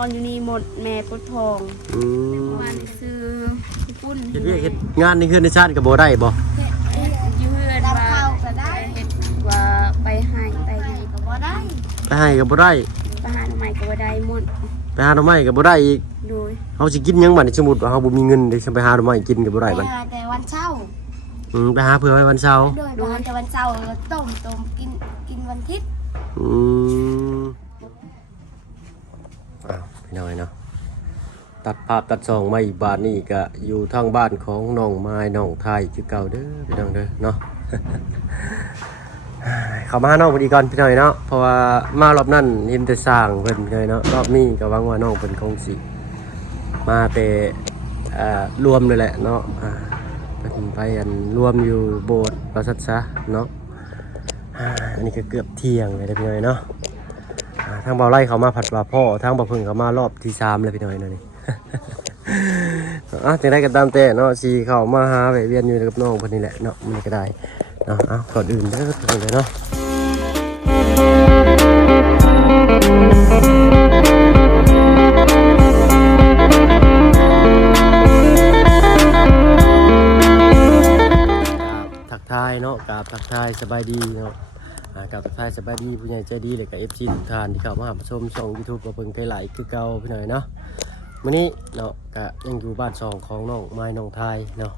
อนอยู่นี่หมดแม่ปวดท้องมาซื้อปุ้นเฮ็ดงานในเฮือนในชาติก็บ่ได้บ่อยู่เฮือนว่าก็ได้เฮ็ดว่าไปให้ไปนี่ก็บ่ได้ไปให้ก็บ่ได้ไปหาหน่อไม้ก็บ่ได้หมดไปหาหน่อไม้ก็บ่ได้อีกโดยเฮาสิกินหยังบัดนี้สมมุติว่าเฮาบ่มีเงินได้ไปหาหน่อไม้กินก็บ่ได้บัดแต่วันเช้าไปหาเผื่อไว้วันเสาร์โดยแต่วันเช้าต้มกินวันอาทิตย์พี่น้อยเนาะตัดภาพตัดซองมาอีกบาทนี่ก็อยู่ทางบ้านของน้องไม้น้องไทยคือเก่าเด้อพี่น้องเด้อเนาะ เข้ามาน้องพอดีก่อนพี่น้อยเนาะเพราะว่ามารอบนั้นเห็นแต่สร้างเพิ่นเลยเนาะรอบนี้ก็หวังว่าน้องเพิ่นคงสิมาแต่รวมเลยแหละเนาะเพิ่นไปรวมอยู่โบสถ์ประสัทซะเนาะอันนี้ก็เกือบเที่ยงเลยพี่น้อยเนาะทางเบาไล่เขามาผัดว่าพ่อทางบ่เพิ่งเขามารอบที่3เลยพี่น้อยนี่ จังได้กันตามแต่เนาะสีเขามาหาไปเวียนอยู่กับน้องคนนี้แหละเนาะมันก็ได้เนาะก่อนอื่นได้ก็เลยเนาะทักทายเนาะกับทักทายสบายดีเนาะกับทักทายสบายดีผู้ใหญ่ใจดีเลยกับ FC ทุกท่านที่เข้ามาหาชมช่อง YouTube กับเพิ่งไกลไหลคือเก่าพี่หน่อยเนาะวันนี้เนาะก็ยังอยู่บ้านสองของน้องไม้น้องไทยเนาะ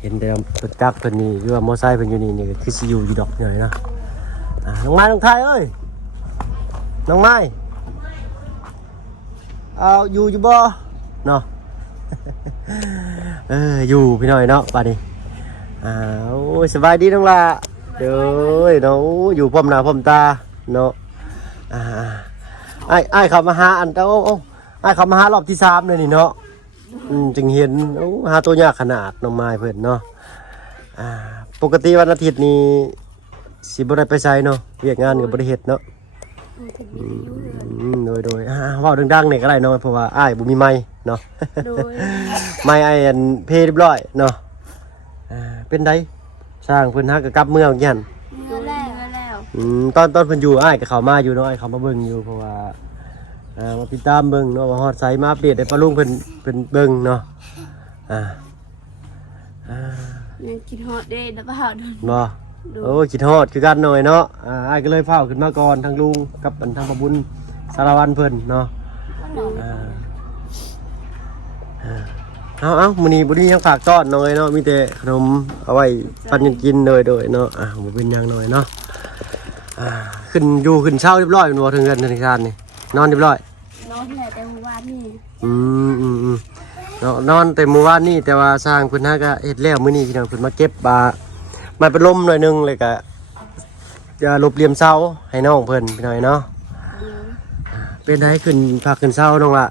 เห็นเดิมเปิดจักรเพิ่นนี่หรือว่ามอไซค์เพิ่นอยู่นี่คือสิอยู่ดอกหน่อยเนาะน้องไม้น้องไทยเอ้ยน้องไม้เอาอยู่บ่เนาะ อยู่พี่หน่อยเนาะป่านนี้โอ้ยสบายดีน้องล่ะเด้อเนาะอยู่พร้อมหน้าพร้อมตาเนาะไอ้เขามาหาอันเต้าไอ้เขามาหารอบที่3เลยนี่เนาะจึงเห็นหาตัวยากขนาดน้องไม้เพิ่นเนาะปกติวันอาทิตย์นี้สิบ่ได้ไปไสเนาะเวียกงานก็บ่ได้เฮ็ดเนาะโดยเว้าดังๆนี่ก็ได้เนาะเพราะว่าอ้ายบ่มีไมค์เนาะโดยไมค์ไอ้เพเรียบร้อยเนาะเป็นไดสร้างเพิ่นฮักก็กลับเมืองยันเมื่อแล้วตอนเพิ่นอยู่อ้ายก็เข้ามาอยู่เนาะอ้ายเข้ามาเบิ่งอยู่เพราะว่ามาติดตามเบิ่งเนาะว่าฮอดไสมาอัปเดตให้ป้าลุงเพิ่นเบิ่งเนาะยังคิดฮอดเด้นะบ่าวบ่โอ้คิดฮอดคือกันหน่อยเนาะอ้ายก็เลยพาขึ้นมาก่อนทางลุงกับทางป้าบุญสารวัตรเพิ่นเนาะเอามื้อนี้บ่ได้ยังฝากต้อนน้อยเนาะมีแต่ขนมเอาไว้ปันกินโดยเนาะบ่เป็นหยังน้อยเนาะขึ้นเช้าเรียบร้อยบ่ถึงกันธนาคารนี่นอนเรียบร้อยนอนแต่เมื่อวานนี่นอนแต่เมื่อวานนี่แต่ว่าสร้างเพิ่นก็เฮ็ดแล้วมื้อนี้พี่น้องเพิ่นมาเก็บมาเป็นลมหน่อยนึงเลยก็จะลบเหลี่ยมเสาให้น้องเพิ่นพี่น้อยเนาะเป็นได้ขึ้นพักขึ้นเสาน้องล่ะ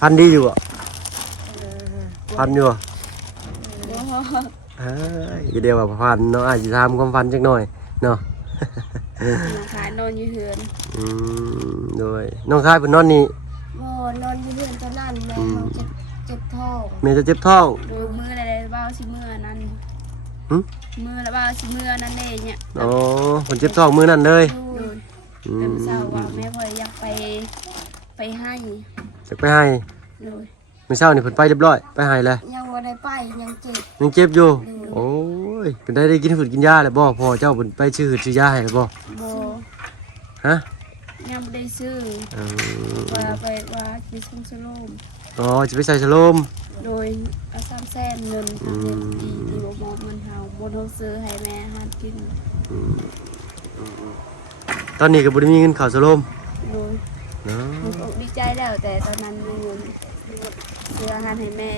พันดีอยู่อ่ะพันอยู่เดียวว่าพันเนาะอาจจะทำความพันจักหน่อยเนาะขานอนอยู่เฮือนโดยน้องชายเป็นนอนนี่นอนอยู่เฮือนตอนนั้นแม่เจ็บท้องแม่จะเจ็บท้องดูมืออะไรบ้าสิมือนั้นมือละบ้าสิมือนั้นเองเนี่ยอ๋อผมเจ็บท้องมือนั่นเลยเป็นเศร้าว่าแม่พออยากไปให้จะไปให้มื่อเช้านี่เพิ่นไปเรียบร้อยไปให้เลยยังบ่ได้ไปยังเจ็บอยู่โอ้ยเป็นได้กินหืดกินยาเลยบ่พ่อเจ้าเพิ่นไปซื้อหืดซื้อยาให้บ่ฮะยังไม่ได้ซื้อว่าไปส่งสโลมจะไปใส่สโลมโดยเอา300,000เงินดีบ่มอบเงินเฮาบ่ต้องซื้อให้แม่หากินตอนนี้ก็บ่ได้มีเงินเข้าสโลมโดยดีใจแล้วแต่ตอนนั้นมีเงินซื้ออาหารให้แม่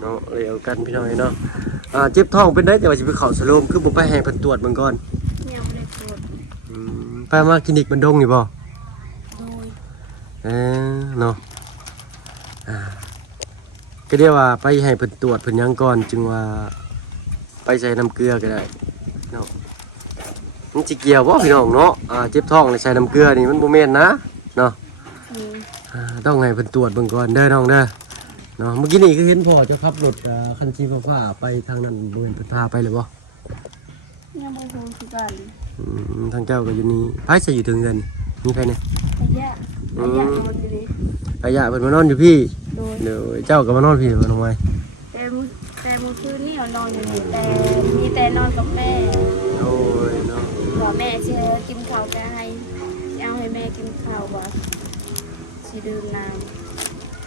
เนาะเร็วกันพี่น้อยเนาะเจ็บท้องเป็นได้แต่ว่าสิไปเข้าสโลมคือบ่ไปให้เพิ่นตรวจเบิ่งก่อนยังบ่ได้ตรวจไปมาคลินิกบันดงนี่บ่เนาะก็เรียกว่าไปให้เพิ่นตรวจเพิ่นยังก่อนจึงว่าไปใส่น้ำเกลือก็ได้เนาะมันสิเกี่ยวบ่พี่น้องเนาะเจ็บท้องเลยใส่น้ำเกลือนี่มันบ่แม่นนะเนาะต้องให้เพิ่นตรวจเบิ่งก่อนเด้อน้องเด้อเนาะเมื่อกี้นี่ก็เห็นพ่อเจ้าขับรถคันสีฟ้าไปทางนั้นบ่เห็นเพิ่นพาไปเลยบ่ยังบ่ฮู้คือกันทางเจ้าก็อยู่นี่ไผสิอยู่ถึงเงิน มีใครเนี่ย ระยะระยะนอนอยู่นี่ อายะเพิ่นมานอนอยู่พี่ โดย เดี๋ยวเจ้าก็มานอนพี่บ่น้องไม้ แต่เมื่อคืนนี่เรานอนอยู่นี่แต่มีแต่นอนกับแม่ โอ้ยเนาะ ว่าแม่สิกินข้าวจะให้เอาให้แม่กินข้าวว่าสิดื่มน้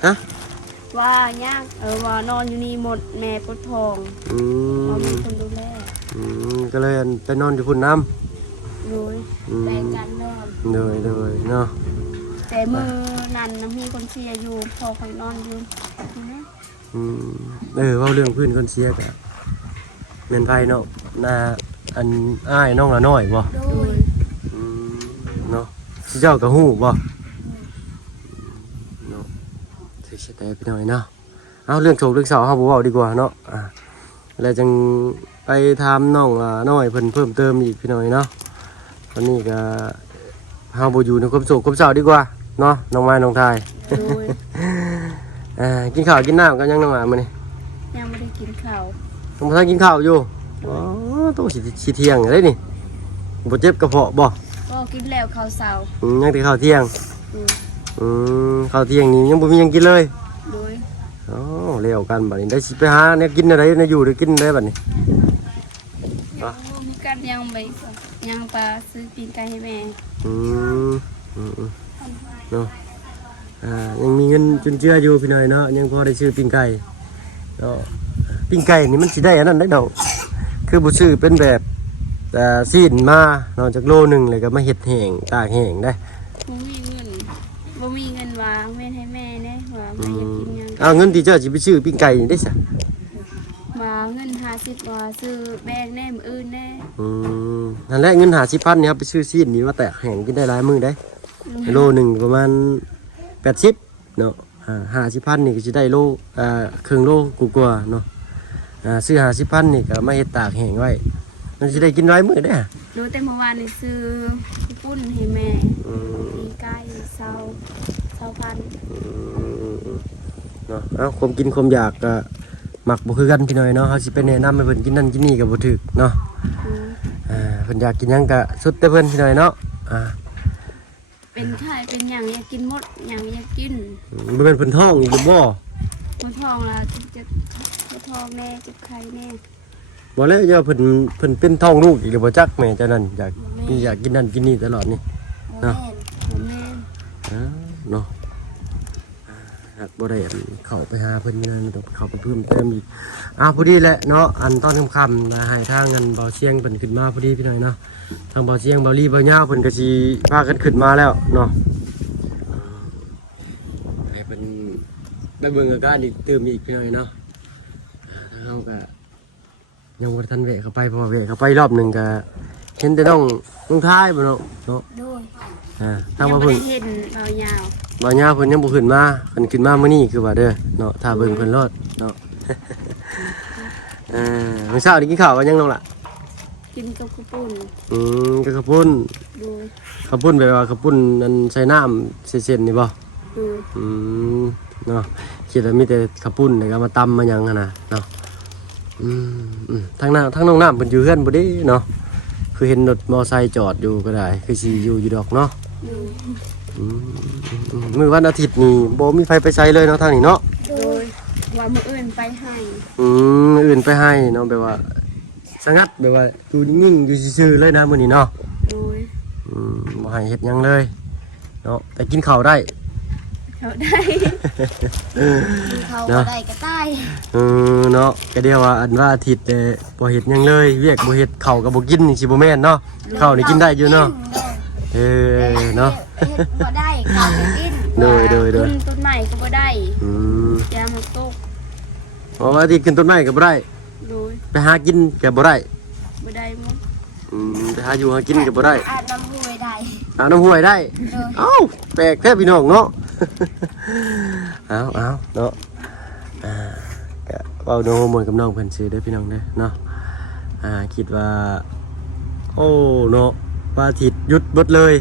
ฮะ ำว่ายากว่านอนอยู่นี่หมดแม่ปวดท้อง อื เรา ม มีคนดูแล ก็เลยไปนอนอยู่พุ่นน้ โดยแบ่งกันนอน ำเลยเนาะ แต่มือนั้นนะมีคนเสียอยู่พอคอยนอนอยู่นะ เว้าเรื่องพื้นคนเสียกะแม่นไผเนาะน่าอันอ้ายน้องละน้อยบ่ โด โด ย ย เนาะสิเจ้าก็ฮู้บ่เนาะสิแต่พี่น้อยเนาะเอาเรื่องโชคเรื่องเสาเฮาบ่เว้าดีกว่าเนาะแล้วจังไปถามน้องละน้อยเพิ่นเพิ่มเติมอีกพี่น้อยเนาะตอนนี้ก็เฮาบ่อยู่ในความโศกความเศร้าดีกว่าเนาะน้องไม้น้องทาย โดย กินข้าวกินน้ำกันยังน้องหมามื้อนี้ ยังไม่ได้กินข้าว น้องบ่ทันกินข้าวอยู่อ๋อต้องสิเที่ยงได้นี่บ่เจ็บกระเพาะบ่ ก็กินแล้วข้าวเสาร์ ยังแต่ข้าวเที่ยง อืม ข้าวเที่ยงนี่ยังบ่มีหยังกินเลย โดย อ๋อเลี้ยวกันบัดนี้ได้สิไปหาเนี่ยกินอะไรเนี่ยอยู่ได้กินได้บัดนี้ มีกันยังไปยังปลาซื้อปีนไก่ให้แม่ อืมเนาะยังมีเงินจุนเจืออยู่พี่น้อยเนาะยังพอได้ซื้อปิ้งไก่เนาะปิ้งไก่นี่มันสิได้อันนั้นได้ดอกคือบ่ซื้อเป็นแบบซีนมาเนาะจากโลนึงเลยก็มาเฮ็ดแห้งตากแห้งได้ บ่มีเงินวางแม่ให้แม่เน่ว่าแม่อยากกินหยัง เอาเงินที่เจ้าสิไปซื้อปิ้งไก่นี่ได้ซะ มาเงิน50ว่าซื้อแบ่งแน่มื้ออื่นแน่ นั่นแหละเงิน50,000นี่ครับไปซื้อซีนนี่มาแตกแห้งกินได้หลายมื้อได้โลนึงประมาณ80เนาะ50,000นี่ก็สิได้โลครึ่งโลกว่าๆเนาะซื้อ50,000นี่ก็มาเฮ็ดตากแห้งไว้มันสิได้กินหลายมื้อได้อ รู้แต่เมื่อวานนี่ซื้อปุ้นให้แม่ปีนไก่เซาพัน เนาะเอาความกินความอยากก็มักบ่คือกันพี่น้อยเนาะเฮาสิไปแนะนำให้เพิ่นกินนั่นกินนี่ก็บ่ถูกเนาะเพิ่นอยากกินหยังก็สุดแต่เพิ่นพี่น้อยเนาะเป็นไข่เป็นอย่างอยากกินหมดอย่างอยากกิน บ่แม่นเพิ่นท้องอีกบ่ ปวดท้องละจะปวดท้องแน่เจ็บไข้แน่ บ่แล้วอย่าเพิ่นเป็นท้องลูกอีกแล้วบ่จักแม่เจ้านั่นอยากกินนั่นกินนี่ตลอดนี่ โมแม่น ผมแม่ เนาะหากบ่ได้เข้าไปหาเพิ่นนั่นต้องเข้าไปเพิ่มเติมอีกพอดีแหละเนาะอันตอนค่ำๆให้ทางเงินเบาเสียงเพิ่นขึ้นมาพอดีพี่น้อยเนาะทางเบาเสียงเบาลี่เบาเหย้าเพิ่นก็สิพากันขึ้นมาแล้วเนาะให้เพิ่นไปเบิ่งอาการอีกเติมอีกพี่น้อยเนาะทางเฮาก็ยังบ่ทันแวะเข้าไปเพราะว่าแวะเข้าไปรอบหนึงก็เห็นแต่น้องท้ายบ่เนาะโดย ทาง ยัง มา ไม่ เพิ่น ได้เห็นเบายาว บ่ยาวเพิ่นยังบ่ขึ้นมาเพิ่นขึ้นมามื้อนี้คือว่าเด้อเนาะถ้าเบิ่งเพิ่นรอดเนาะ มื้อเช้านี่กินข้าวกันยังน้องล่ะ กินกับกระปุ่น ก็ข้าวปุ้น ดู ข้าวปุ้นแบบว่าข้าวปุ้นอันใส่น้ำเส้นๆนี่บ่ ดู เนาะคิดว่ามีแต่ข้าวปุ้นแล้วก็มาตำมาหยังหั่นน่ะเนาะทางน้องน้ำเพิ่นอยู่เฮือนบ่เด้เนาะคือเห็นรถมอไซค์จอดอยู่ก็ได้คือสิอยู่ดอกเนาะ ดู มื้อวันอาทิตย์นี่บ่มีไฟไปไสเลยเนาะทางนี้เนาะ โดยว่ามื้ออื่นไปให้ อื่นไปให้เนาะแบบว่าสงัดแบบว่าอยู่นิ่งๆอยู่ซื่อๆเลยนะมื้อนี้เนาะ โดย บ่ให้เฮ็ดหยังเลยเนาะแต่กินข้าวได้ เขาได้ ดูเขาก็ได้ก็ได้ เนาะก็เดียวว่าอันว่าอาทิตย์บ่เฮ็ดหยังเลยเวียกบ่เฮ็ดข้าวก็บ่กินนี่สิบ่แม่นเนาะข้าวนี่กินได้อยู่เนาะเนาะ เฮ็ดบ่ได้ข้าวก็กิน โดย ต้นใหม่ก็บ่ได้ ยามาตก เพราะว่าอาทิตย์ขึ้นต้นไม้ก็บ่ได้ โดย ไปหากินก็บ่ได้ บ่ได้หมด ไปหาอยู่หากินก็บ่ได้ อาบน้ำห้วยได้ หาน้ำห้วยได้ โดย เอ้าแปลกแท้พี่น้องเนาะ เอาเนาะก็เว้าโน้มวนกับน้องเพิ่นซื้อเด้อพี่น้องเด้อเนาะคิดว่าโอ้เนาะว่าอาทิตย์หยุดเบิดเลย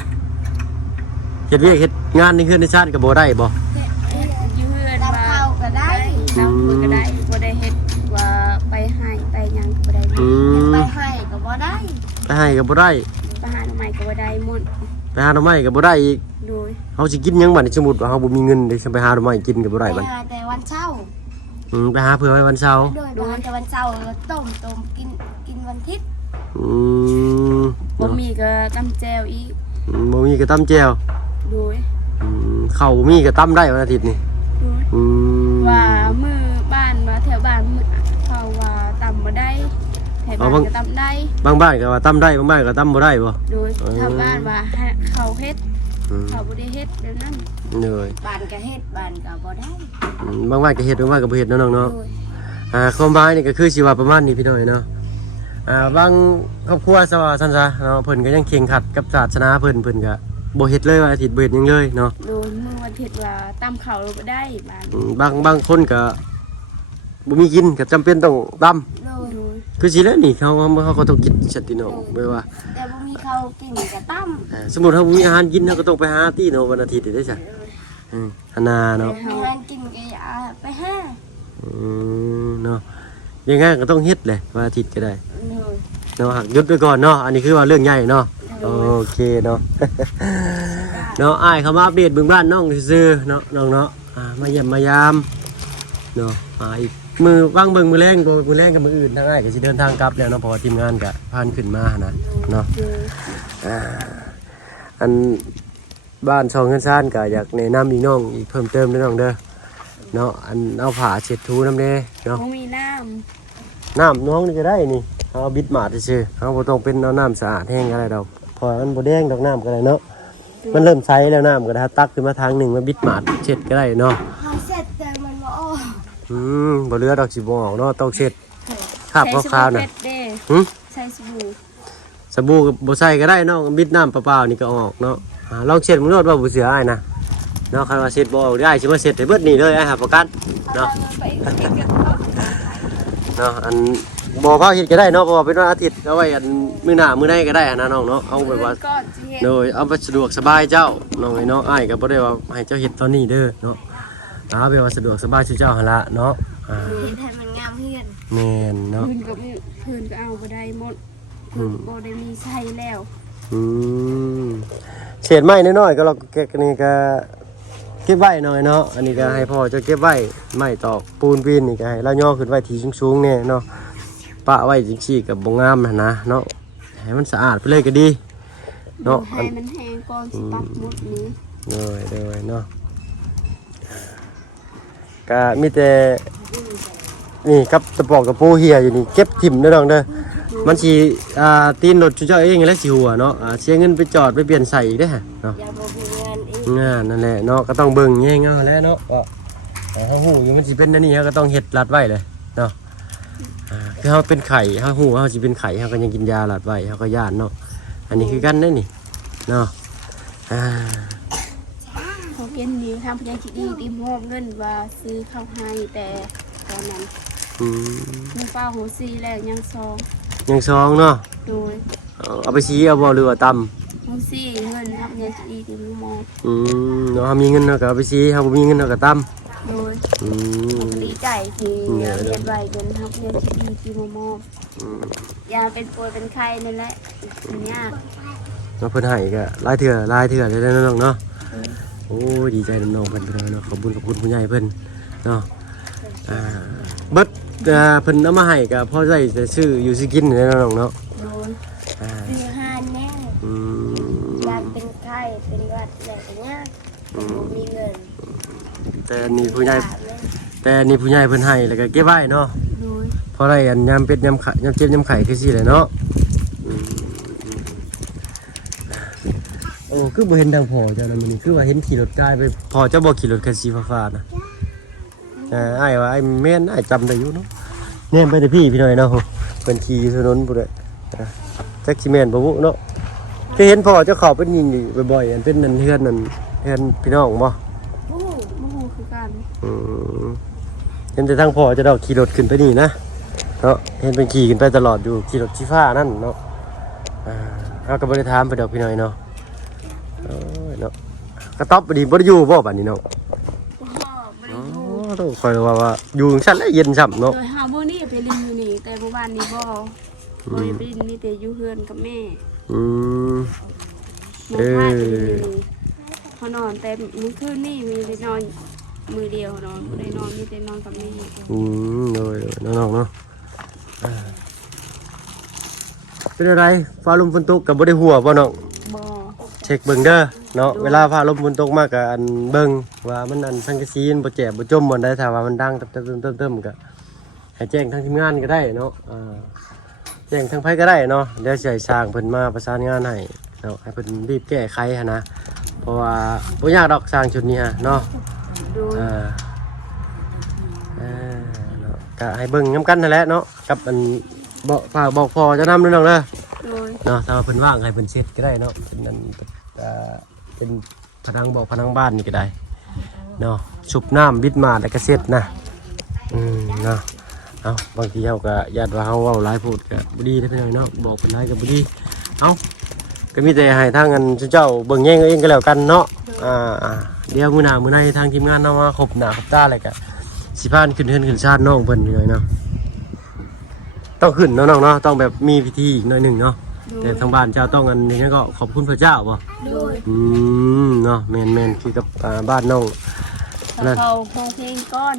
เฮ็ดเวียกเฮ็ดงานในเฮือนในชาติก็บ่ได้บ่ อยู่เฮือน ดำ ว่า ข้าวก็ได้ ดำมือก็ได้บ่ได้เฮ็ดว่าไปให้ไปหยังก็บ่ได้หมด ไปให้ก็บ่ได้ ไปให้ก็บ่ได้ ไปหาหน่อไม้ก็บ่ได้หมด ไปหาหน่อไม้ก็บ่ได้อีก โดย เฮาสิกินหยังบัดนี้สมมุติว่าเฮาบ่มีเงินได้สิไปหาหน่อไม้กินก็บ่ได้ ไป บัด หาแต่วันเช้า ไปหาเผื่อไว้วันเสาร์ โดยไปหาแต่วันเช้าแล้วต้มกินวันอาทิตย์ อืม บ่มีก็ตำแจวอีก บ่มีก็ตำแจ่ว โดย ข้าวบ่มีก็ตำได้วันอาทิตย์นี่ โดย อืม ว่ามือบ้านว่าแถวบ้านมือเขาว่าตำบ่ได้แถวบ้านก็ตำได้ บางบ้านก็ว่าตำได้บางบ้านก็ตำบ่ได้บ่ โดยชาวบ้านว่าให้เขาเฮ็ด อืม เขาบ่ได้เฮ็ดแบบนั้น เหนื่อย บ้านก็เฮ็ดบ้านก็บ่ได้ บางบ้านก็เฮ็ดบางบ้านก็บ่เฮ็ดเนาะน้องเนาะ โดย ความหมายนี่ก็คือสิว่าประมาณนี้พี่น้อยเนาะบางครอบครัวซะว่าซั่นซะเนาะเพิ่นก็ยังเข่งขัดกับศาสนาเพิ่นก็บ่เฮ็ดเลยวันอาทิตย์บ่เฮ็ดหยังเลยเนาะ โดยมือวันอาทิตย์ว่าตำเขาบ่ได้บ้าน บางคนก็บ่มีกินก็จำเป็นต้องตำ โดย โดย คือสิแล้วนี่เขาก็ต้องกินสติเนาะแม่ว่า แต่บ่มีข้าวกินก็ตั้ม สมมุติเฮาบ่มีอาหารกินเฮาก็ต้องไปหาที่เนาะวันอาทิตย์ได้จ้ะหันหน้าเนาะ มีงานกินก็อย่าไปหา เนาะยังไงก็ต้องเฮ็ดแหละวันอาทิตย์ก็ได้ โดย เนาะหักหยุดไว้ก่อนเนาะอันนี้คือว่าเรื่องใหญ่เนาะโอเคเนาะ เนาะอ้ายเขามาอัปเดตเบื้องบ้านน้องซื่อๆเนาะน้องเนาะมาเยี่ยมมายามเนาะอีกมือว่างเบิ่งมือแรงตัวมือแรงกับมืออื่นทางอ้ายก็สิเดินทางกลับแล้วเนาะเพราะว่าทีมงานก็ผ่านขึ้นมานะเนาะ โดย อันบ้านช่องเงินซ่านก็อยากแนะนำอีกน้องอีกเพิ่มเติมเด้อน้องเด้อเนาะอันเอาผ้าเช็ดถูน้ำเด้เนาะ บ่มีน้ น้ำน้องนี่ก็ได้นี่เอาบิดหมาดซื่อๆเอาบ่ต้องเป็นเอาน้ำสะอาดแห้งอะไรดอกเพอมันบ่แดงดอกน้ำก็ได้เนาะมันเริ่มใสแล้วน้ำก็ได้ตักขึ้นมาทางหนึ่งมาบิดหมาดเช็ดก็ได้เนาะ หาเสร็จแต่มันบ่ออก บ่เหลือดอกสิบ่ออกเนาะต้องเช็ดคราบ ำ ขาวๆน่ะ เฮ็ดเด้ หึ ใช้สบู่ สบู่ก็บ่ใส่ก็ได้เนาะบิดน้ำเปล่าๆนี่ก็ออกเนาะลองเช็ดมึงโลดว่าบ่เสืออ้ายนะเนาะคันว่าเช็ดบ่ออกได้สิมาเช็ดให้เบิดนี่เลยอ้ายหาประกันเนาะ ไปอีกกัน เนาะอันบ่พาเฮ็ดก็ได้เนาะเพราะว่าเป็นวันอาทิตย์เอาไว้อันมื้อหน้ามื้อใดก็ได้นะน้องเนาะเอาแบบว่า ก่อนสิเฮ็ด โดยเอาไปสะดวกสบายเจ้าน้องไอ้เนาะอ้ายก็บ่ได้ว่าให้เจ้าเฮ็ดตอนนี้เด้อเนาะแบบว่าสะดวกสบายชื่อเจ้าหั่นละเนาะเฮ็ดให้มันงามเฮือน แม่นเนาะ พื้นก็เอาบ่ได้หมดบ่ได้มีใช้แล้ว อืมเศษไม้น้อยๆก็เราเก็บนี่ก็เก็บไว้หน่อยเนาะอันนี้ก็ให้พ่อเจ้าเก็บไว้ไม้ตอกปูนปีนนี่ก็ให้เราย่อขึ้นไว้ที่สูงๆเนี่ยเนาะปะไว้จังซี่ก็บ่งามนะเนาะให้มันสะอาดไปเลยก็ดีเนาะ ให้มันแห้งก่อนสิตัดหมดนี้ เลยเนาะก็มีแต่นี่กับตะปอกตะปูเหียอยู่นี่เก็บถิ่มเด้อน้องเด้อมันสิตีนรถเจ้าเองแล้วสิหัวเนาะเสียเงินไปจอดไปเปลี่ยนใส่อีกเด้อเนาะ อย่าบ่มีงานอีก งานนั่นแหละเนาะก็ต้องเบิ่งแย่งเอาแล้วเนาะก็เฮาฮู้อยู่มันสิเป็นอันนี้เฮาก็ต้องเฮ็ดรัดไว้เลยเนาะคือเฮาเป็นไข้เฮาฮู้ว่าเฮาสิเป็นไข้เฮาก็ยังกินยารัดไว้เฮาก็ย่านเนาะอันนี้คือกันเด้อนี่เนาะ เขาเก็นนี้ทางพญาจิดีตีมอบเงินว่าซื้อข้าวให้แต่ตอนนั้น มีเป้าหัวซีแล้วยังซอง ยังซองเนาะ โดย เอาไปชี้เอาบ่หรือว่าตำ หัวซีเงินทับเงินอีกมอง เนาะเฮามีเงินเฮาก็เอาไปชี้เฮาบ่มีเงินเฮาก็ตำ โดย อืม ดีใจที่เงินใบเงินทับเงินอีกที่มองยาเป็นป่วยเป็นไข้นั่นแหละมันยาก เนาะเพิ่นให้ก็หลายเทื่อเลยเด้อน้องเนาะโอ้ยดีใจนำน้องเพิ่นเนาะขอบคุณผู้ใหญ่เพิ่นเนาะเบิดเพิ่นเอามาให้ก็พอได้แต่ซื้ออยู่ซื้อกินนี่เนาะน้องเนาะ โดน ซื้อหาแน่ อืม ยานเป็นไข้เป็นหวัดแล้วก็ยากบ่มีเงิน แต่นี่ผู้ใหญ่เพิ่นให้แล้วก็เก็บไว้เนาะ โดย เพราะอะไรอันยามเป็ดยามไข่ยามเจ็บยามไข่คือสิแหละเนาะโอ้คือบ่เห็นทางพ่อเจ้านั่นมื้อนี้คือว่าเห็นขี่รถกายไปพ่อเจ้าบ่ขี่รถคันสีฟ้าๆนะอ้ายว่าอ้ายแม่นอ้ายจำได้อยู่เนาะเนี่ยไปแต่พี่หน่อยเนาะเพิ่นขี่อยู่ถนนพุ่นแหละจักสิแม่นบ่บุเนาะคือเห็นพ่อเจ้าเข้าไปยิงนี่บ่อยๆอันเป็นนั่นเฮือนพี่น้องบ่ โอ้โมโหคือกัน เห็นแต่ทางพ่อเจะดอกขี่รถขึ้นไปนี่นะเนาะเห็นเป็นขี่ขึ้นไปตลอดอยู่ขี่รถชี้ฟ้านั่นเนาะเราก็บ่ได้ถามไปดอกพี่น้อยเนาะเนาะกระต๊อบบ่ดีบ่ได้อยู่บ่บัดนี้เนาะ พ่อไม่ได้ดู ต้องคอยว่าอยู่จังซั่นแล้วเย็นซ้ํเนาะ โดยฮาบ่นี่ไปลินอยู่นี่แต่เมื่อวานนี้บ่ได้ไปลินมีแต่อยู่เฮือนกับแม่ อืม มื้อค่าจะอยู่นี่เขานอนแต่มื้อคืนนี่มีได้นอนมือเดียวนอนบ่ได้นอนมีแต่นอนกับแม่ โดยน้องๆเนาะเป็นอะไรฟ้าลมฝนตกกับบ่ได้หัวบ่น้อง บ่ เช็คเบิ่งเด้อเนาะเวลาฟ้าลมฝนตกมากก็อันเบิ่งว่ามันอันสังกะสีมันบ่แจ่บ่จมบ่ได้ถ้าว่ามันดังเติมๆก็ให้แจ้งทางทีมงานก็ได้เนาะแจ้งทางไผก็ได้เนาะเดี๋ยวสิให้สร้างเพิ่นมาประสานงานให้เนาะให้เพิ่นรีบแก้ไขหั่นนะเพราะว่าบ่ยากดอกสร้างชุดนี้ฮะเนาะ โดย เนาะก็ให้เบิ่งนำกันนั่นแหละเนาะกับอันฝากบอกพ่อเจะนำด้วยน้องเด้อ โดย เนาะถ้าว่าเพิ่นว่างให้เพิ่นเช็ดก็ได้เนาะเป็นอันเป็นผนังบอกผนังบ้านนี่ก็ได้เนาะชุบน้ำบิดมาแล้วก็เช็ดนะเนาะเอาบางทีเฮาก็ญาติว่าเฮาเว้าหลายพูดก็บ่ดีได้อพี่น้องเนาะบอกเพิ่นหลายก็บ่ดีเอาก็มีแต่ให้ทางอันเจ้าเบิ่งแย่งเอาเองก็แล้วกันเนาะเดี๋ยวมื้อหน้ามื้อในทางทีมงานเนาะมาครบหน้าครบตาแล้วก็สิพานขึ้นเฮือนขึ้นชาติน้องเพิ่นเลยเนาะต้องขึ้นเนาะน้องเนาะต้องแบบมีพิธีอีกหน่อยหนึงเนาะแต่ทางบ้านเจ้าต้องอันนี้ก็ขอบคุณพระเจ้าบ่ โดย เนาะแม่นคือกับบ้านน้องนั่น เขาห้องเพลงก้อน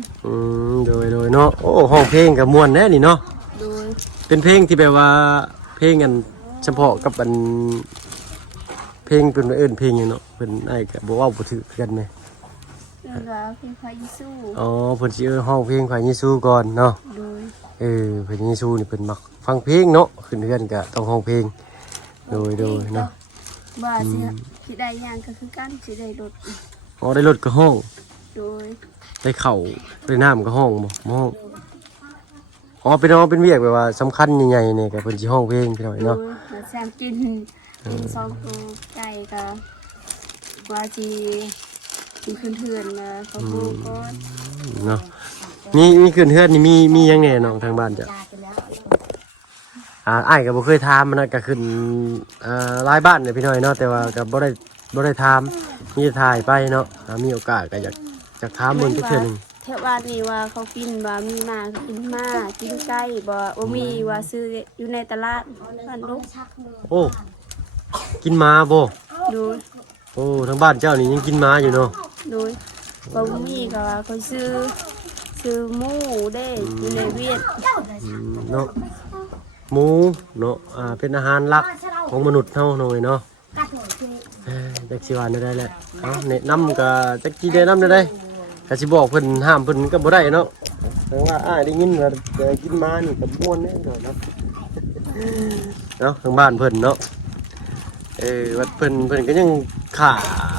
โดยเนาะโอ้ห้องเพลงก็ม่วนแน่นี่เนาะ โดย เป็นเพลงที่แบบว่าเพลงกันเฉพาะกับอันเพลงเป็นเอิ้นเพลงหยังเนาะเพิ่นไอ้ก็บ่เว้าบ่ถือกันแม่ เรื่องราวเพลงพระเยซู อ๋อเพิ่นสิห้องเพลงพระเยซูก่อนเนาะ โดย พระเยซูนี่เพิ่นมักฟังเพลงเนาะขึ้นเรือนก็ต้องห้องเพลงโดยเนาะ ว่าสิสิได้หยังก็คือกันสิได้รถ อ๋อได้รถก็ห้อง โดย ได้ข้าวได้น้ำก็ห้องบ่ห้องอ๋อเป็นเวียกแบบว่าสำคัญใหญ่ๆนี่ก็เพิ่นสิห้องเพลงพี่น้อย โด เนาะ ยแล้วแซมกินสองตัวไก่ก็ว่าสิขึ้นเทือนมาเขาพูดก่อน เนาะมีขึ้นเฮือนนี่มีหยังแหน่น้องทางบ้านจ้ะอ้ายก็บ่เคยถามมันนะก็ขึ้นหลายบ้านเนี่ยพี่น้อยเนาะแต่ว่าก็บ่ได้ถามมีแต่ถ่ายไปเนาะมีโอกาสก็อยากถามเบิ่งจักเทื่อหนึง เทวานี่ว่าเขากินว่ามีมาเขากินมากินไก่บ่มีว่าซื้ออยู่ในตลาดบ้านลูก โอ้กินม้าบ่ ดู โอ้ทางบ้านเจ้านี่ยังกินม้าอยู่เนาะ ดูบ่มีก็ว่าเขาซื้อหมูเด้อยู่ในเวียด เนาะหมูเนาะเป็นอาหารหลักของมนุษย์เฮาหน่อยเนาะจักสิว่าได้แหละเอาแนะนำก็จักสิแนะนำได้ก็สิบอกเพิ่นห้ามเพิ่นก็บ่ได้เนาะแต่ว่าได้ยินว่ากินม้านี่ก็ม่วนแน่เนาะเนาะทางบ้านเพิ่นเนาะวัดเพิ่นก็ยังขา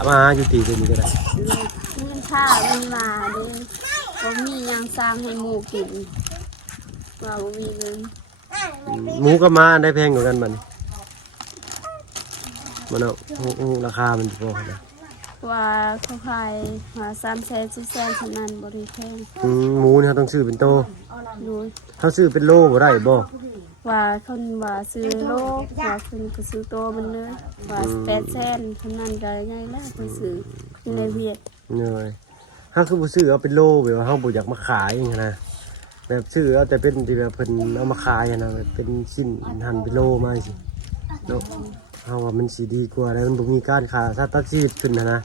มาอยู่ตีเพิ่นนี่ก็ได้ มีข้าวมีมาเด้บ่มีหยังสร้างให้หมูกินว่าบ่มีเงิน หมูกับม้าได้แพงกว่ากันบัดนี้มันเอาราคามันสิพอกันนะ ว่าเขาขายมา300,000 400,000เท่านั้นบ่ได้แพง หมูเนี่ยต้องซื้อเป็นโต ดู เขาซื้อเป็นโลบ่ได้บ่ ว่าคนว่าซื้อโลว่าคนก็ซื้อโตมันเลยว่า800,000เท่านั้นก็ใหญ่แล้วไปซื้ออยู่ในเวียด เหนื่อยถ้าคือบ่ซื้อเอาเป็นโลแบบว่าเฮาบ่อยากมาขายอย่างนั้นนะแบบซื้อเอาแต่เป็นที่แบบเพิ่นเอามาขายอะนะแบบเป็นชิ้นหั่นเป็นโลมาสิเนาะเฮาว่ามันสิดีกว่าแล้วมันบ่มีการค้าสัตว์ตัดชีวิตขึ้นนะเนาะ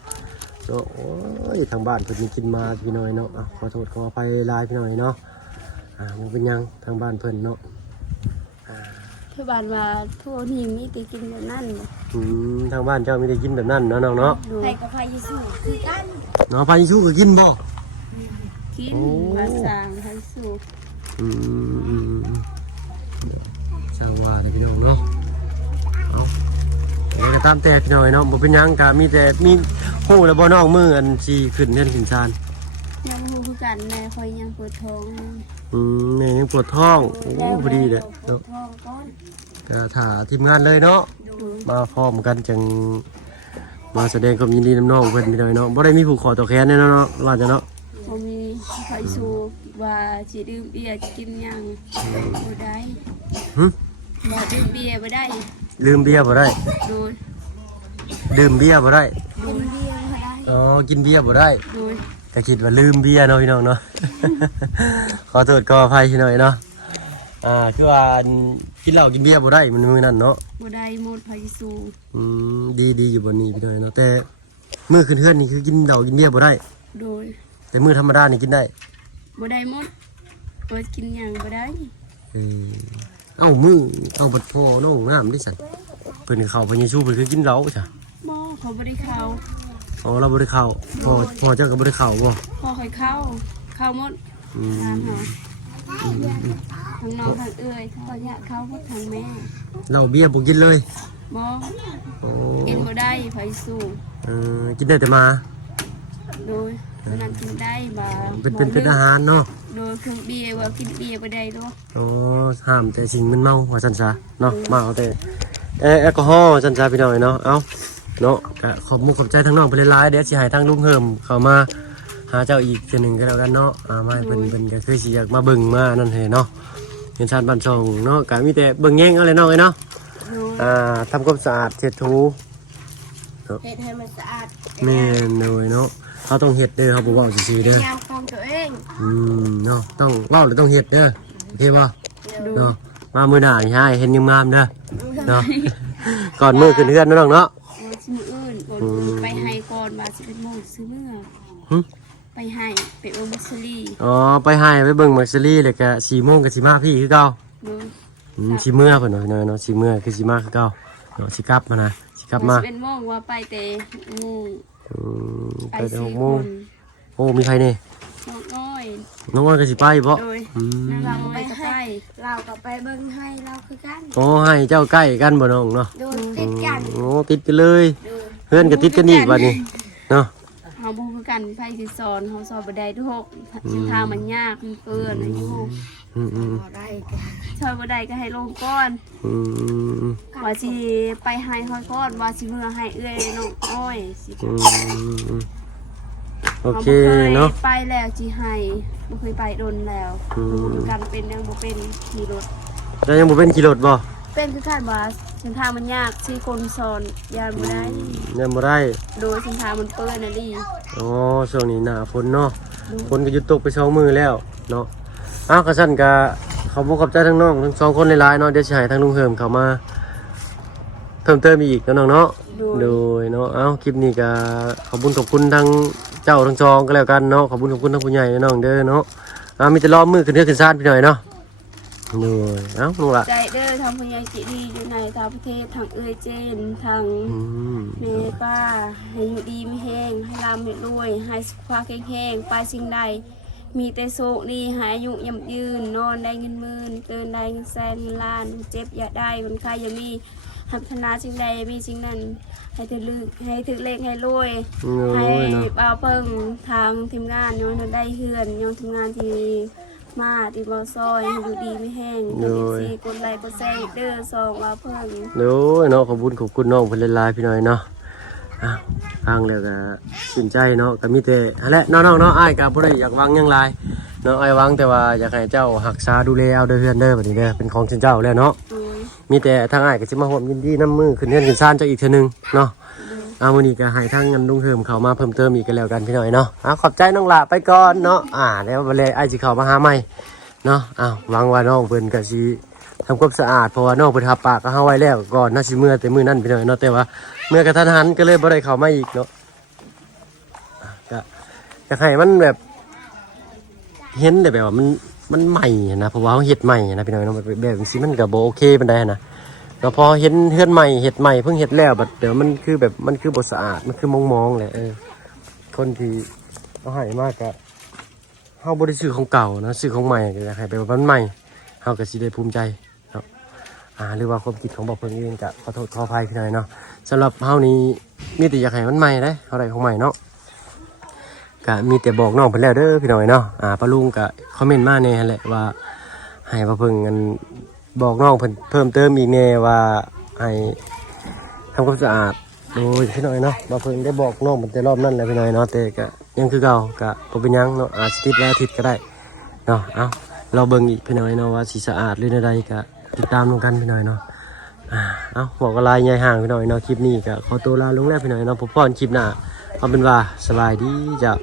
โอ้ยทางบ้านเพิ่นมีกินมาพี่น้อยเนาะขอโทษขออภัยหลายพี่น้อยเนาะมันเป็นหยังทางบ้านเพิ่นเนาะ ที่บ้านว่าทั่วนี้มีแต่กินแบบนั้น ทางบ้านเจ้ามีได้กินแบบนั้นเนาะน้องเนาะ ดู ใครกับพายิสูคือกัน เนาะพายิชูก็กินบ่ กินมาสร้างให้สุก สร้างว่าเลยพี่น้องเนาะเอาอะไรก็ตามแต่พี่น้อยเนาะบ่เป็นหยังก็มีแต่มีฮู้แล้วบ่น้องมืออันสิขึ้นเรือนขึ้นศาล ยังรู้คือกันแม่คอยยังปวดท้อง แม่ยังปวดท้องโอ้พอดีเด้อเนาะ ท้องก้อน ก็ถ่าทีมงานเลยเนาะ ดู มาพร้อมกันจังมาแสดงความยินดีน้ำน้องเพิ่นพี่น้อยเนาะบ่ได้มีผูกคอต่อแขนแน่เนาะว่าจะเนาะ บ่มีไฟสูบว่าสิดื่มเบียร์จะกินหยังบ่ได้ หึ บ่ดื่มเบียร์บ่ได้ ลืมเบียร์บ่ได้ ดู ดื่มเบียร์บ่ได้ ดูเบียร์บ่ได้ อ๋อกินเบียร์บ่ได้ ดู ก็คิดว่าลืมเบียร์เนาะพี่น้องเนาะ ขอโทษขออภัยพี่น้อยเนาะ คือว่ากินเหล้ากินเบียร์บ่ได้มันมื้อนั้นเนาะ บ่ได้หมดไผสู้ ดีอยู่บนนี้พี่น้อยเนาะแต่มื้อขึ้นเฮือนนี่คือกินเหล้ากินเบียร์บ่ได้ โดย แต่มื้อธรรมดานี่กินได้ บ่ได้หมดเปิดกินหยังบ่ได้ เอาบัดพ่อน้องน้ำดิสั่นเพิ่นเข้าไปในชูเพิ่นคือกินเหล้าจ้ะ บ่เขาบ่ได้เข้า อ๋อเราบ่ได้เข้าพ่อเจ้าก็บ่ได้เข้าบ่ พอค่อยเข้าหมดตามหาทั้งน้องทั้งเอ้ยเขาอยากเข้าหมดทั้งแม่ เหล้าเบียร์บ่กินเลย บ่ โอ้ กินบ่ได้ไผสู้ กินได้แต่มา โดยวันนั้นกินได้บ่ เป็นอาหารเนาะ โดยเครื่องเบียร์ว่ากินเบียร์บ่ได้ดอก อ๋อห้ามแต่สิ่งมึนเมาว่าซั่นซะเนาะมาเอาแต่แอลกอฮอล์ซั่นซะพี่น้อยเนาะเอาเนาะก็ขอบมุกขอบใจทั้งน้องเพิ่นหลายๆเดี๋ยวสิให้ทางลุงเฮิมเข้ามาหาเจ้าอีกเทื่อนึงก็แล้วกันเนาะมาเพิ่นก็คือสิอยากมาเบิ่งมานั่นแหละเนาะเห็นชาติบ้านช่องเนาะก็มีแต่เบิ่งแย่งเอาเลยน้องเอ้ยเนาะ โดย ทำความสะอาดเช็ดถู เฮ็ดให้มันสะอาด แม่นเลยเนาะเขาต้องเฮ็ดเด้อเขาบ่เว้าซื่อๆเด้อย ามของตัวเอง เนาะต้องเว้าแล้วต้องเฮ็ดเด้อโอเคบ่ โดย เนาะมามื้อหน้านี่ให้เห็นงามๆเด้อเนาะก่อนมื้อขึ้นเฮือนเนาะน้องเนาะ ว่าสิมื้ออื่นก่อนไปให้ก่อนว่าสิเป็นโมงซื้อเมื่อ หึ ไปให้ไปโอมัสลี อ๋อไปให้ไปเบิ่งมักซลี่แล้วก็4 โมงก็สิมาพี่คือเก่า โดย สิเมื่อเพิ่นเนาะสิเมื่อคือสิมาคือเก่าเนาะสิกลับมานะสิกลับมา สิเป็นโมงว่าไปแต่โมง ไป ไป แต่ 4 6 ค โมง น โอ้มีใครนี่ น้องน้อย น้องอ้อยก็สิไปบ่ โดย อืม นางเราไปก็ไป เราก็ไปเบิ่งให้เราคือกัน โอ้ให้เจ้าใกล้กันบ่น้องเนาะ โดนติดกัน โอ้ติดกันเลย โดน เพื่อนก็ติดกันอีกบัดนี้เนาะ เฮาบ่คือกันไผสิสอนเฮาสอนบ่ได้ทุกเส้นทางมันยากมันเปื้อนอายุ อืม บ่ได้กัน ช่วยบ่ได้ก็ให้ลงก่อน อืม ว่าสิไปให้ฮอดก่อนว่าสิเมื่อให้เอื้อยน้องอ้อยสิ โอเค บ่ เนาะ ไปแล้วสิให้บ่เคยไปโดนแล้ว อืม กันเป็นยังบ่เป็นขี่รถ แล้วยังบ่เป็นขี่รถบ่ เป็นคือคาดว่าเส้นทางมันยากสิคนสอนยานบ่ได้ ยังบ่ได้ โดยเส้นทางมันเปื้อนน่ะดิ อ๋อช่วงนี้หน้าฝนเนาะฝนก็หยุดตกไป2มื้อแล้วเนาะอ้าวก็ซั่นก็ขอบคุณขอบใจทั้งน้องทั้งสองคนหลายๆเนาะเดี๋ยวสิให้ทางลุงเฮิมเข้ามาเพิ่มเติมอีกเนาะน้องเนาะ โดยเนาะเอ้าคลิปนี้ก็ขอบคุณทั้งเจ้าทั้งจองก็แล้วกันเนาะขอบคุณทั้งผู้ใหญ่น้องเด้อเนาะมีแต่รอบมือขึ้นเทือกขึ้นซ่านพี่หน่อยเนาะโดยเอ้าลูกละ ใจเด้อทางผู้ใหญ่จิดีอยู่ในต่างประเทศทางเอื้อยเจนทาง แม่ป้าให้อยู่ดีไม่แห้งให้ร่ำให้รวยให้สุขภาพแข็งๆไปสิ่งใดมีแต่โชคดีหายอายุยั่งยืนนอนได้เงินหมื่นเกินได้เงินแสนเงินล้านเจ็บอย่าได้คนใครอย่ามีหักธนาสิ่งใดมีสิ่งนั้นให้ถึงลึกให้ถึงเลขให้รวย โอ้ ให้ ยเนาะ เบาเพิ่งทางทีมงานย้อนได้เฮือนย้อนทีมงานที่มาที่บอซอยให้อยู่ดีไม่แห้งกดซีกดไลค์กดแชร์เด้อซองเบาเพิ่ง โดยเนาะขอบคุณน้องเพิ่นหลายๆพี่หน่อยเนาะฟังแล้วก็ชื่นใจเนาะก็มีแต่นั่นแหละน้องๆเนาะอ้ายก็บ่ได้อยากวางหยังหลายเนาะอ้ายหวังแต่ว่าอยากให้เจ้ารักษาดูแลเอาเด้อเฮือนเด้อบัดนี้เด้อเป็นของเจ้าแล้วเนาะ โดย มีแต่ทางอ้ายก็สิมาร่วมยินดีนํมือขึ้นเฮือนขึ้นซ่านเจ้าอีกเทื่อนึงเนาะมื้อนี้ก็ให้ทางเงินลุงเฮิมเข้ามาเพิ่มเติมอีกก็แล้วกันพี่หน่อยเนาะขอบใจน้องหลาไปก่อนเนาะแล้วบัดนี้อ้ายสิเข้ามาหาใหม่เนาะหวังว่าน้องเพิ่นก็สิทำความสะอาดเพราะว่าน้องเพิ่นทับปากก็เฮาไว้แล้วก่อนน่าสิเมื่อแต่มื้อนั้นพี่หน่อยเนาะแต่ว่าเมื่อกระทันหันก็เลยบ่ได้เข้ามาอีกเนาะก็อยากให้มันแบบเห็นได้แบบว่ามันใหม่นะเพราะว่าเฮาเฮ็ดใหม่นะพี่น้อยเนาะแบบนี้มันก็บ่โอเคปานใดนะแล้วพอเห็นเฮือนใหม่เฮ็ดใหม่เพิ่งเฮ็ดแล้วบัดเดี๋ยวมันคือแบบมันคือบ่สะอาดมันคือมองๆแหละคนที่เอาให้มากก็เฮาบ่ได้ซื้อของเก่านะซื้อของใหม่ก็อยากให้แบบว่ามันใหม่เฮาก็สิได้ภูมิใจเนาะหรือว่าความคิดของบ่เพิ่นเองก็ขอโทษขออภัยพี่น้อยเนาะสำหรับเฮานี้มีแต่อยากให้มันใหม่เด้เฮาได้ของใหม่เนาะก็มีแต่บอกน้องเพิ่นแล้วเด้อพี่น้อยเนาะป้าลุงก็คอมเมนต์มาแน่หั่นแหละว่าให้ว่าเพิ่นกันบอกน้องเพิ่นเพิ่มเติมอีกแน่ว่าให้ทำความสะอาดโดยพี่น้อยเนาะบ่เพิ่นได้บอกน้องเพิ่นแต่รอบนั้นแหละพี่น้อยเนาะแต่ก็ยังคือเก่าก็บ่เป็นหยังเนาะอาจสิติดแล้วอาทิตย์ก็ได้เนาะเราเบิ่งอีกพี่น้อยเนาะว่าสิสะอาดหรือใดๆก็ติดตามลงกันพี่น้อยเนาะบอกอะไรใหญ่ห่างพี่น้อยเนาะคลิปนี้ก็ขอตัวลาลงแล้วพี่น้อยเนาะพบกันคลิปหน้าเอาเป็นว่าสบายดีจ้ะ